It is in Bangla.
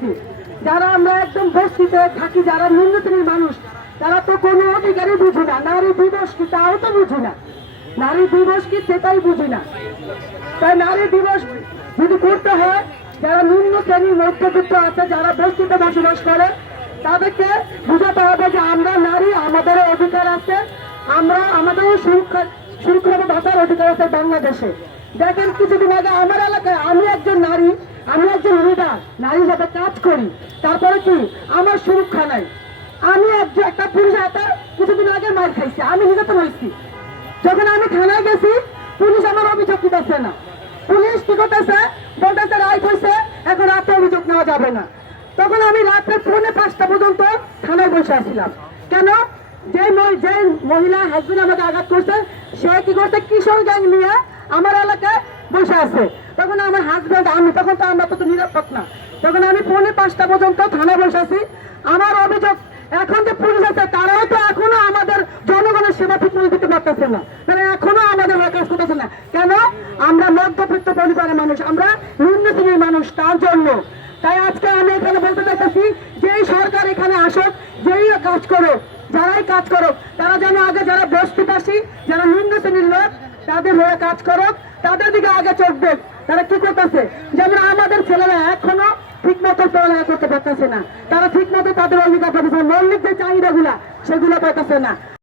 পাইছি যারা আমরা একদম বস্তিতে থাকি, যারা নিম্ন মানুষ, তারা তো কোনো অধিকারই বুঝি না। নারী দিবস কি তাও তো বুঝি না। নারী দিবস কি সেটাই বুঝি না। তাই নারী দিবস যদি করতে হয়, যারা নিম্ন শ্রেণির মধ্যবিত্ত আছে, যারা বস্তিতে বসবাস করে, তাদেরকে বুঝাতে হবে যে আমরা নারী, আমাদেরও অধিকার আছে, আমরা, আমাদেরও সুরক্ষা, সুরক্ষিত বাঁচার অধিকার আছে বাংলাদেশে। দেখেন, কিছুদিন আগে আমার এলাকায় আমি একজন নারী, আমি লিডার নারী হিসাবে কাজ করি, তারপরে কি? আমার সুরক্ষা নাই। আমি একজন একটা পুলিশ হাতে কিছুদিন আগে মার খাইছি। আমি নির্যাতন হয়েছি যখন আমি থানায় গেছি, পুলিশ আমার অভিযোগ দিতেছে না। পুলিশ কি করতেছে? বলতেছে, রাইট হয়েছে এখন রাতে অভিযোগ নেওয়া যাবে না। তখন আমি রাত্রে পৌনে পাঁচটা পর্যন্ত থানায় বসে আসছিলাম কেন? যে যে মহিলা হাজবেন্ড আমাকে আঘাত করছে, সে কি করছে? কিশোর গ্যাং নিয়ে আমার এলাকায় বসে আছে। তখন আমার হাজব্যান্ড আমি, তখন তো আমরা তো নিরাপদ না। তখন আমি পৌনে পাঁচটা পর্যন্ত থানায় বসে আছি। আমার অভিযোগ, এখন যে পুলিশ আছে, তারাও তো এখনও আমাদের জনগণের সেবা ঠিক মতো দিতে পারতেছে না। তারা এখনও আমাদের কাজ করতেছে না। কেন? আমরা মধ্যবিত্ত পরিবারের মানুষ, আমরা নিম্ন শ্রেণির মানুষ, তার জন্য। তাই আজকে আমি এখানে বলতে চাইতেছি, যেই সরকার এখানে আসুক, যেই কাজ করুক, যারাই কাজ করুক, তারা যেন আগে যারা বস্তিবাসী, যারা নিম্ন শ্রেণির লোক তাদের হয়ে কাজ করুক, তাদের দিকে আগে চোখ দেখ। তারা কি করতেছে? যেমন আমাদের ছেলেরা এখনও ঠিক মতো পড়ালেখা করতে পারতেছে না। তারা ঠিক মতো তাদের অঙ্গীকার পাচ্ছে মৌলিক যে চাহিদাগুলা, সেগুলো পাইতেছে না।